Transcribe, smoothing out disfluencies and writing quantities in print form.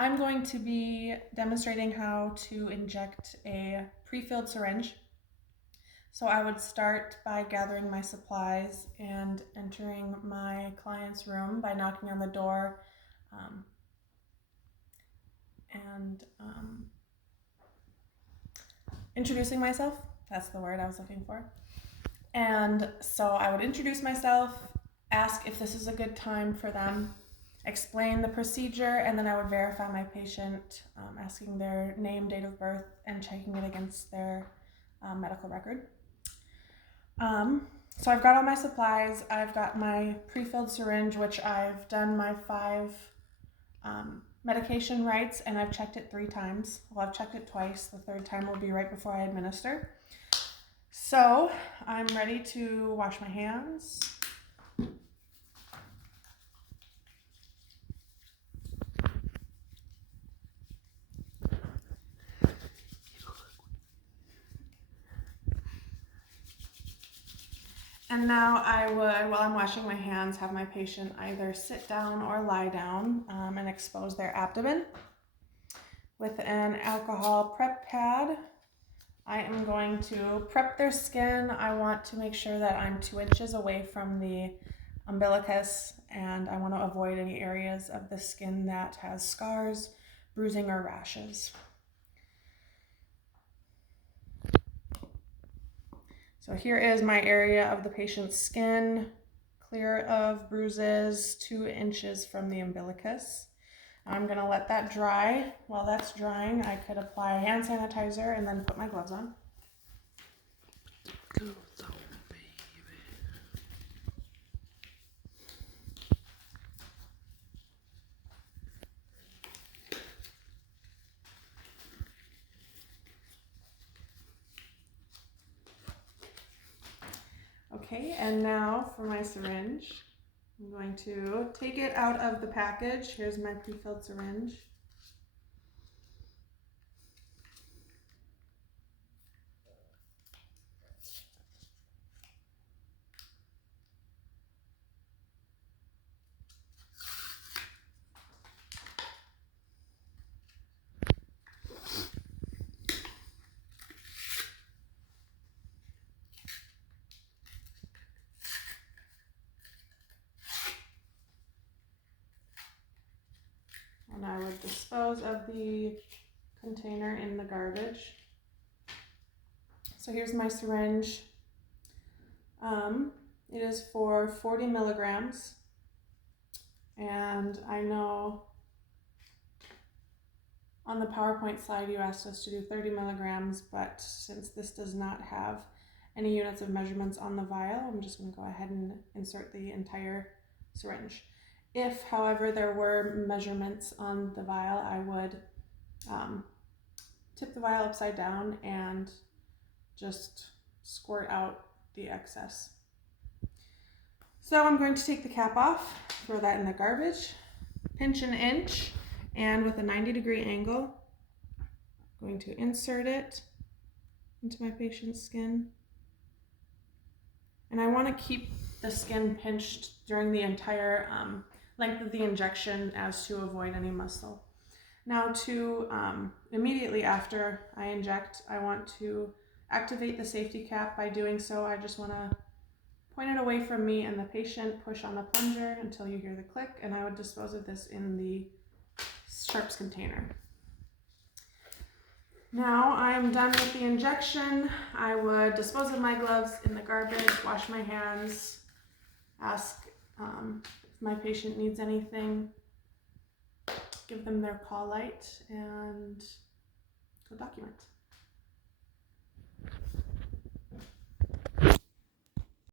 I'm going to be demonstrating how to inject a pre-filled syringe. So I would start by gathering my supplies and entering my client's room by knocking on the door um, and introducing myself. That's the word I was looking for. And so I would introduce myself, ask if this is a good time for them, explain the procedure, and then I would verify my patient, asking their name, date of birth, and checking it against their medical record. So I've got all my supplies. I've got my pre-filled syringe, which I've done my 5 medication writes, and I've checked it 3 times. Well, I've checked it twice. The 3rd time will be right before I administer. So I'm ready to wash my hands. And now I would, while I'm washing my hands, have my patient either sit down or lie down and expose their abdomen. With an alcohol prep pad, I am going to prep their skin. I want to make sure that I'm 2 inches away from the umbilicus, and I want to avoid any areas of the skin that has scars, bruising, or rashes. So here is my area of the patient's skin, clear of bruises, 2 inches from the umbilicus. I'm gonna let that dry. While that's drying, I could apply hand sanitizer and then put my gloves on. Okay, and now for my syringe. I'm going to take it out of the package. Here's my pre-filled syringe. And I would dispose of the container in the garbage. So here's my syringe. It is for 40 milligrams. And I know on the PowerPoint slide you asked us to do 30 milligrams, but since this does not have any units of measurements on the vial, I'm just going to go ahead and insert the entire syringe. If, however, there were measurements on the vial, I would tip the vial upside down and just squirt out the excess. So I'm going to take the cap off, throw that in the garbage, pinch an inch, and with a 90-degree angle, I'm going to insert it into my patient's skin. And I want to keep the skin pinched during the entire length of the injection as to avoid any muscle. Now to immediately after I inject, I want to activate the safety cap. By doing so, I just want to point it away from me and the patient, push on the plunger until you hear the click, and I would dispose of this in the sharps container. Now I'm done with the injection. I would dispose of my gloves in the garbage, wash my hands, ask if my patient needs anything, give them their call light, and go document.